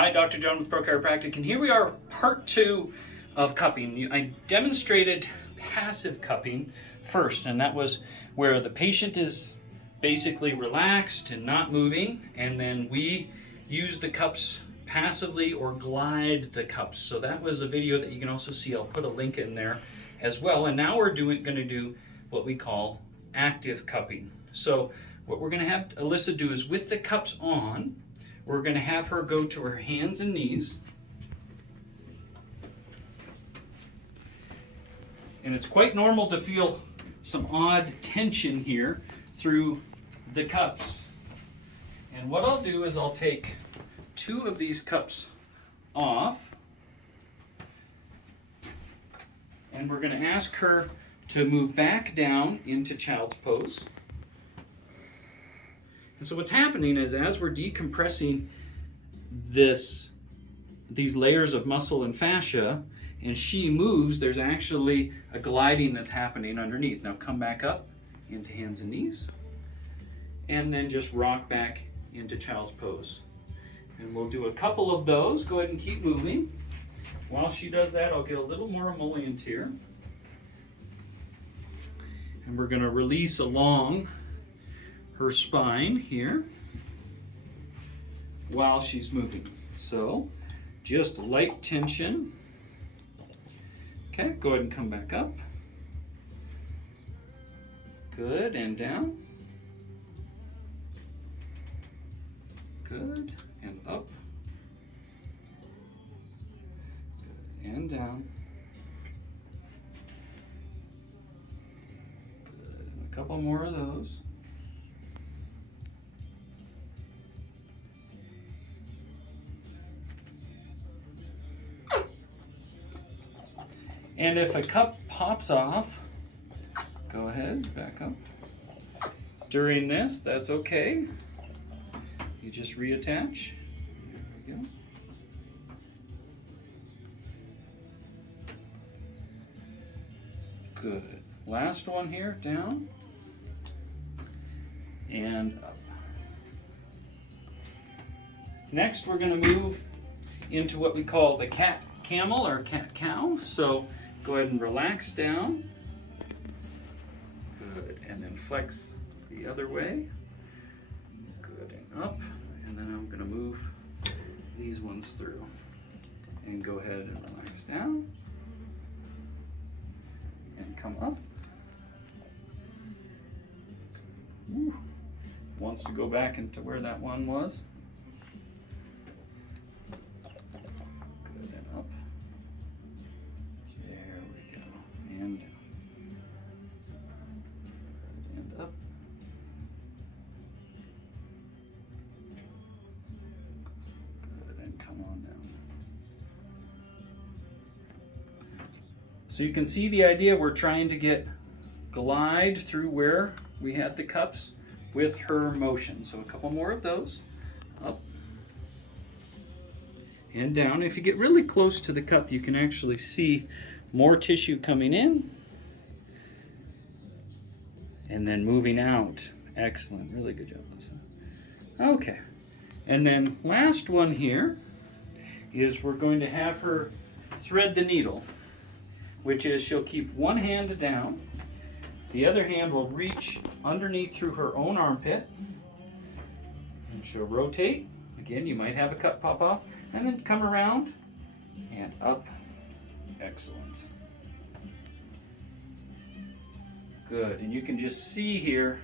Hi, Dr. Jon with Pro Chiropractic, and here we are, part 2 of cupping. I demonstrated passive cupping first, and that was where the patient is basically relaxed and not moving, and then we use the cups passively or glide the cups. So that was a video that you can also see. I'll put a link in there as well. And now we're going to do what we call active cupping. So what we're going to have Alyssa do is, with the cups on, we're going to have her go to her hands and knees. And it's quite normal to feel some odd tension here through the cups. And what I'll do is I'll take 2 of these cups off, and we're going to ask her to move back down into child's pose. And so what's happening is, as we're decompressing these layers of muscle and fascia, and she moves, there's actually a gliding that's happening underneath. Now come back up into hands and knees, and then just rock back into child's pose. And we'll do a couple of those. Go ahead and keep moving. While she does that, I'll get a little more emollient here. And we're going to release along her spine here while she's moving. So just light tension. Okay, go ahead and come back up. Good, and down. Good, and up. Good, and down. Good, and a couple more of those. And if a cup pops off, go ahead, back up. During this, that's okay. You just reattach. There we go. Good. Last one here, down and up. Next, we're going to move into what we call the cat camel or cat cow. So go ahead and relax down. Good. And then flex the other way. Good, and up. And then I'm going to move these ones through. And go ahead and relax down. And come up. Ooh. Wants to go back into where that one was. Good, and up. There we go. And down. And up. Good, and come on down. So you can see the idea. We're trying to get glide through where we had the cups with her motion. So a couple more of those. Up and down. If you get really close to the cup, you can actually see more tissue coming in and then moving out. Excellent. Really good job, Lisa. Okay. And then last one here is, we're going to have her thread the needle, which is, she'll keep one hand down. The other hand will reach underneath through her own armpit, and she'll rotate. Again, you might have a cup pop off, and then come around and up. Excellent. Good, and you can just see here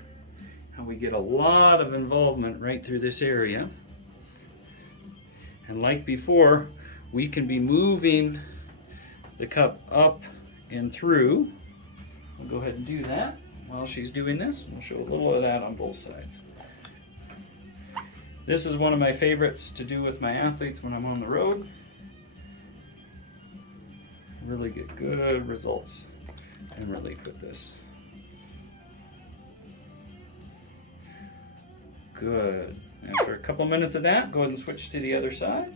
how we get a lot of involvement right through this area. And like before, we can be moving the cup up and through. We'll go ahead and do that while she's doing this. We'll show a little of that on both sides. This is one of my favorites to do with my athletes when I'm on the road. Really get good results and relief with this. Good. After a couple minutes of that, go ahead and switch to the other side.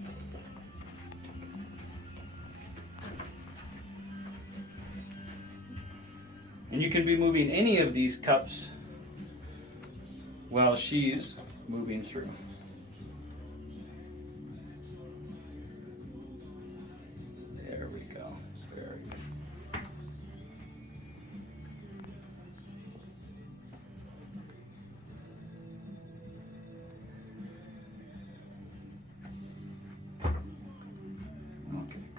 And you can be moving any of these cups while she's moving through.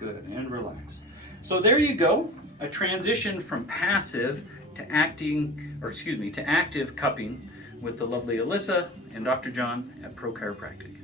Good, and relax. So there you go, a transition from passive to active cupping with the lovely Alyssa and Dr. Jon at Pro Chiropractic.